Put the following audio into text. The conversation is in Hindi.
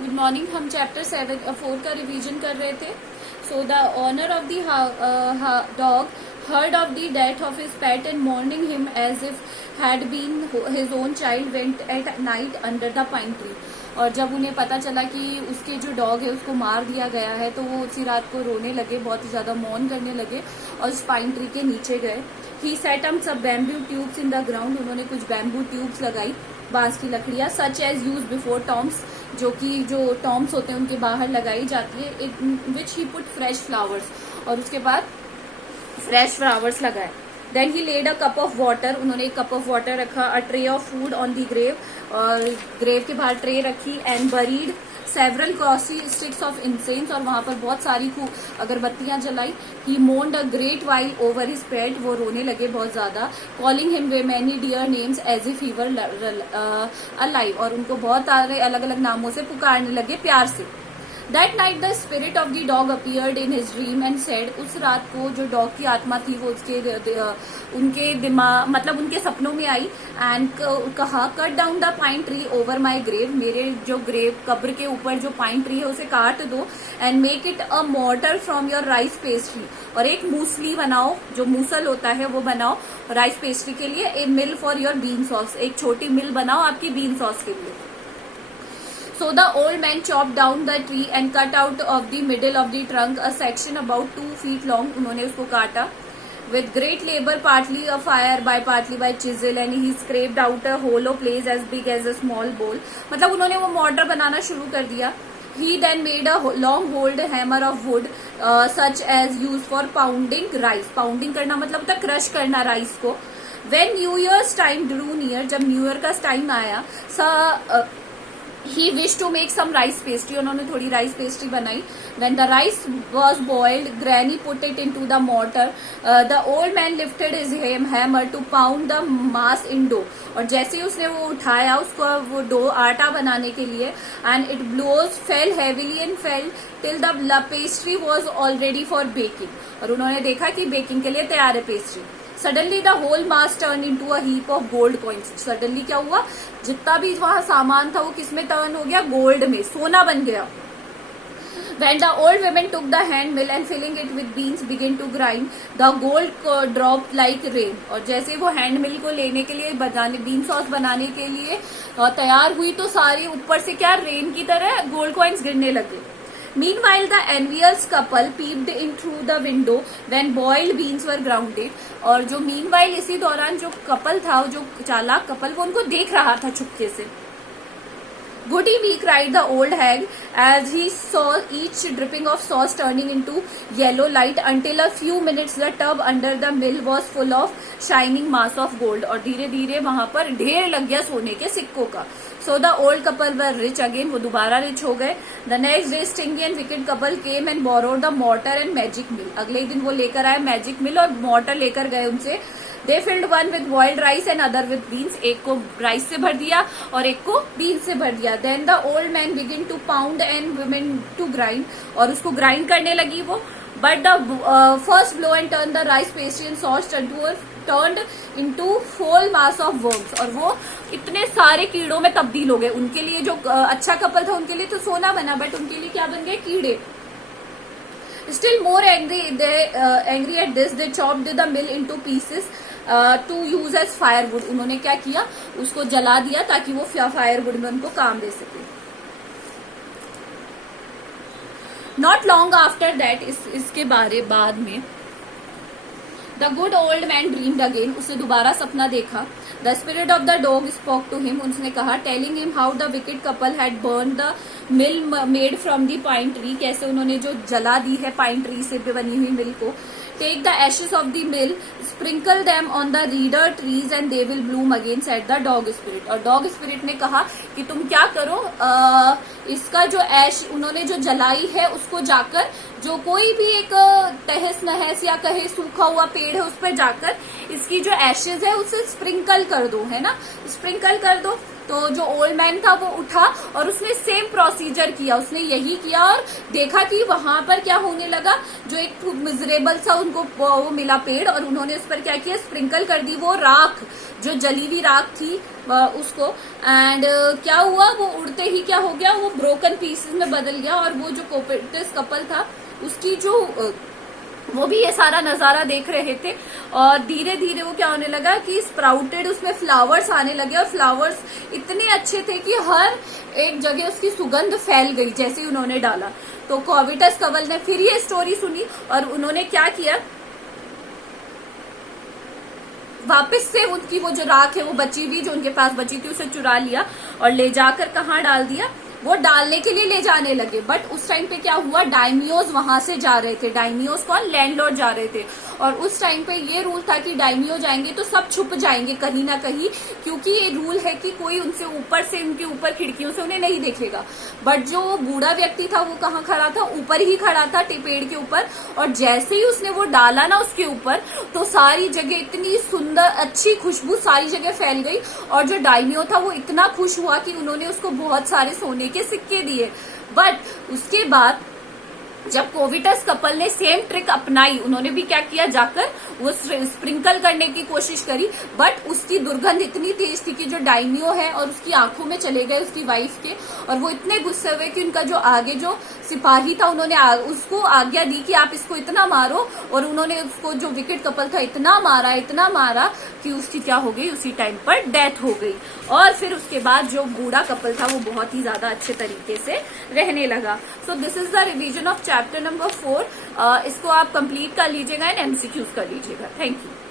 Good morning. हम चैप्टर 4 का रिवीजन कर रहे थे। So the owner of the dog heard of the death of his pet and mourning him as if had been his own child went at night under the pine tree। और जब उन्हें पता चला कि उसके जो डॉग है उसको मार दिया गया है तो वो उसी रात को रोने लगे, बहुत ही ज्यादा मौन करने लगे और उस पाइन ट्री के नीचे गए। He set up some bamboo tubes in the ground. उन्होंने कुछ बैम्बू ट्यूब्स लगाई, बांस की लकड़ियां, such as use before tombs, जो टॉम्स होते हैं उनके बाहर लगाई जाती है। Which he put fresh flowers, और उसके बाद फ्रेश फ्लावर्स लगाए। Then he laid a cup of water. उन्होंने एक कप ऑफ वाटर रखा। A tray of food on the grave, और ग्रेव के बाहर ट्रे रखी। And buried several crossed sticks of incense, और वहां पर बहुत सारी अगरबत्तियां जलाई। He moaned a great while over his pet, वो रोने लगे बहुत ज्यादा। Calling him way many dear names as if he were alive, और उनको बहुत सारे अलग अलग नामों से पुकारने लगे प्यार से। That night the spirit of the dog appeared in his dream and said, उस रात को जो डॉग की आत्मा थी वो उनके दिमाग मतलब उनके सपनों में आई। एंड कहा, cut down the pine tree over my grave, मेरे जो ग्रेव कब्र के ऊपर जो पाइन ट्री है उसे काट दो। And make it a mortar from your rice pastry, और एक मूसली बनाओ, जो मूसल होता है वो बनाओ राइस पेस्ट्री के लिए। ए mill for your bean sauce, एक छोटी मिल बनाओ आपकी बीन सॉस के लिए। So the old man chopped down the tree and cut out of the middle of the trunk a section about 2 feet long. उन्होंने उसको काटा। With great labor, partly a fire partly by chisel, and he scraped out a hollow place as big as a small bowl. मतलब उन्होंने वो mortar बनाना शुरू कर दिया। He then made a long holed hammer of wood, such as used for pounding rice. Pounding करना मतलब होता crush करना rice को। When New Year's time drew near, जब New Year का टाइम आया, He wished to make some rice pastry. उन्होंने थोड़ी rice pastry बनाई। When the rice was boiled, Granny put it into the mortar. The old man lifted his hammer to pound the mass in dough. और जैसे ही उसने वो उठाया उसको वो डो आटा बनाने के लिए, and it blows fell heavily and fell till the pastry was already for baking. और उन्होंने देखा कि बेकिंग के लिए तैयार है pastry. Suddenly the whole mass turn into a heap of gold coins. Suddenly क्या हुआ, जितना भी वहां सामान था वो किसमें टर्न हो गया, गोल्ड में, सोना बन गया। When the old women took the hand mill and filling it with beans began to grind, the gold dropped like rain. और जैसे वो हैंड मिल को लेने के लिए बीन सॉस बनाने के लिए तैयार हुई तो सारी ऊपर से क्या रेन की तरह गोल्ड कॉइन्स गिरने लगे। Meanwhile, the envious couple peeped in through the window when boiled beans were grounded. और जो meanwhile इसी दौरान जो कपल था, जो चालाक कपल, वो उनको देख रहा था चुपके से। Goody me, cried the old hag as he saw each dripping of sauce turning into yellow light until a few minutes the tub under the mill was full of shining mass of gold. और धीरे धीरे वहां पर ढेर लग गया सोने के सिक्कों का। So the old couple were rich again, वो दोबारा रिच हो गए। The next day stingy and wicked couple came and borrowed the mortar and magic mill. अगले दिन वो लेकर आए मैजिक मिल और मोर्टर लेकर गए उनसे। They filled one with boiled rice and other with beans. एक को राइस से भर दिया और एक को बीन्स से भर दिया। Then the old man began to pound and women to grind, और उसको ग्राइंड करने लगी वो। But the first blow and turned the rice pastry and sauce turned into whole mass of worms, और वो इतने सारे कीड़ों में तब्दील हो गए। उनके लिए जो अच्छा कपल था उनके लिए तो सोना बना, बट उनके लिए क्या बन गए, कीड़े। Still more angry at this, they chopped the mill into pieces to use as firewood. उन्होंने क्या किया, उसको जला दिया ताकि वो फायरवुड में उनको काम दे सके। Not long after that, इसके बाद में The good old man dreamed again. उसने दोबारा सपना देखा। The spirit of the dog spoke to him. उसने कहा, telling him how the wicked couple had burned the mill made from the pine tree. कैसे उन्होंने जो जला दी है पाइन ट्री से बनी हुई मिल को। Take the ashes of the mill, sprinkle them on the reeder trees and they will bloom again, said the dog spirit. और dog spirit ने कहा कि तुम क्या करो, इसका जो ऐश उन्होंने जो जलाई है उसको जाकर जो कोई भी एक तहस नहस या कहे सूखा हुआ पेड़ है उस पर जाकर इसकी जो एशेज है उसे स्प्रिंकल कर दो, है ना, स्प्रिंकल कर दो। तो जो ओल्ड मैन था वो उठा और उसने सेम प्रोसीजर किया, उसने यही किया और देखा कि वहां पर क्या होने लगा, जो एक मिजरेबल सा उनको वो मिला पेड़, और उन्होंने उस पर क्या किया, स्प्रिंकल कर दी वो राख, जो जली हुई राख थी उसको। एंड क्या हुआ, वो उड़ते ही क्या हो गया, वो ब्रोकन पीसेस में बदल गया। और वो जो कोविटस कपल था उसकी जो वो भी ये सारा नजारा देख रहे थे, और धीरे धीरे वो क्या होने लगा कि स्प्राउटेड उसमें फ्लावर्स आने लगे, और फ्लावर्स इतने अच्छे थे कि हर एक जगह उसकी सुगंध फैल गई जैसे ही उन्होंने डाला। तो कोविटस कपल ने फिर ये स्टोरी सुनी, और उन्होंने क्या किया, वापस से उनकी वो जो राख है वो बची हुई जो उनके पास बची थी उसे चुरा लिया और ले जाकर कहाँ डाल दिया, वो डालने के लिए ले जाने लगे। बट उस टाइम पे क्या हुआ, डायमियोज वहां से जा रहे थे। डायमियोज कौन, लैंडलॉर्ड जा रहे थे। और उस टाइम पे ये रूल था कि डायमियो जाएंगे तो सब छुप जाएंगे कहीं ना कहीं, क्योंकि ये रूल है कि कोई उनसे ऊपर से, उनके ऊपर खिड़कियों से उन्हें नहीं देखेगा। बट जो बूढ़ा व्यक्ति था वो कहाँ खड़ा था, ऊपर ही खड़ा था पेड़ के ऊपर। और जैसे ही उसने वो डाला ना उसके ऊपर, तो सारी जगह इतनी सुंदर अच्छी खुशबू सारी जगह फैल गई। और जो डायमियो था वो इतना खुश हुआ कि उन्होंने उसको बहुत सारे सोने के सिक्के दिए। बट उसके बाद जब कोविटस कपल ने सेम ट्रिक अपनाई, उन्होंने भी क्या किया, जाकर वो स्प्रिंकल करने की कोशिश करी। बट उसकी दुर्गंध इतनी तेज थी कि जो डायमियो है और उसकी आंखों में चले गए उसकी वाइफ के, और वो इतने गुस्से हुए कि उनका जो आगे जो सिपाही था उन्होंने उसको आज्ञा दी कि आप इसको इतना मारो। और उन्होंने उसको, जो विकेट कपल था, इतना मारा कि उसकी क्या हो गई, उसी टाइम पर डेथ हो गई। और फिर उसके बाद जो बूढ़ा कपल था वो बहुत ही ज्यादा अच्छे तरीके से रहने लगा। So this is the revision of chapter number 4। इसको आप कंप्लीट कर लीजिएगा एंड एमसीक्यूज कर लीजिएगा। Thank you.